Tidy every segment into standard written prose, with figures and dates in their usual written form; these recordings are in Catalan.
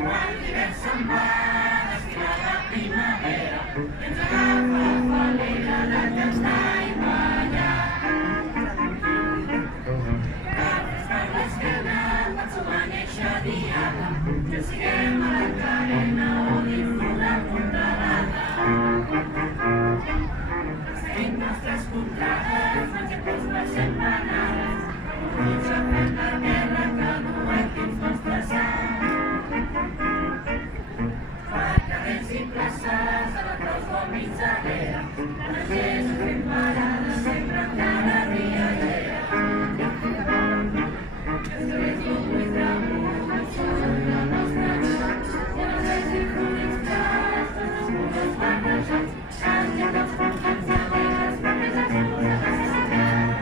Quan l'hivern se'n va, desfila la primavera i ens agafa falera de cantar i ballar. Cafres per l'esquena, quan s'ho va néixer diada, ja siguem a la carena o dins d'una portalada. Seguim nostres contrades, mengem postres i empanades, uns a fer per terra que duem dins nostra sang. Carrers i places, a la Creus o Mitzalera, la gent fent parades, sempre en cada riallera. Els carrers no buidran, són la nostra llum, i en els vells i florits prats, tots els colors barrejats, canten els cantants alegres, barrejats de la ciutat.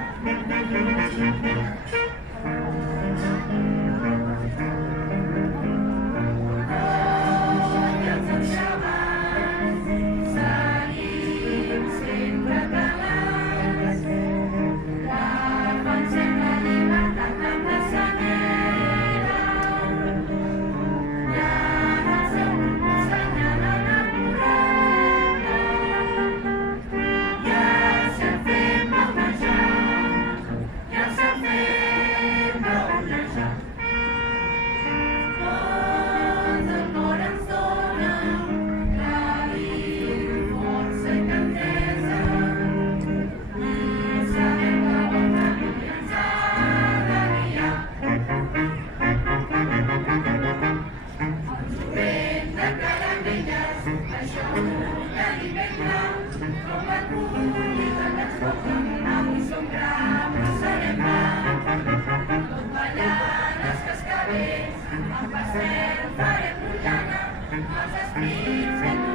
Farem mullana, els espits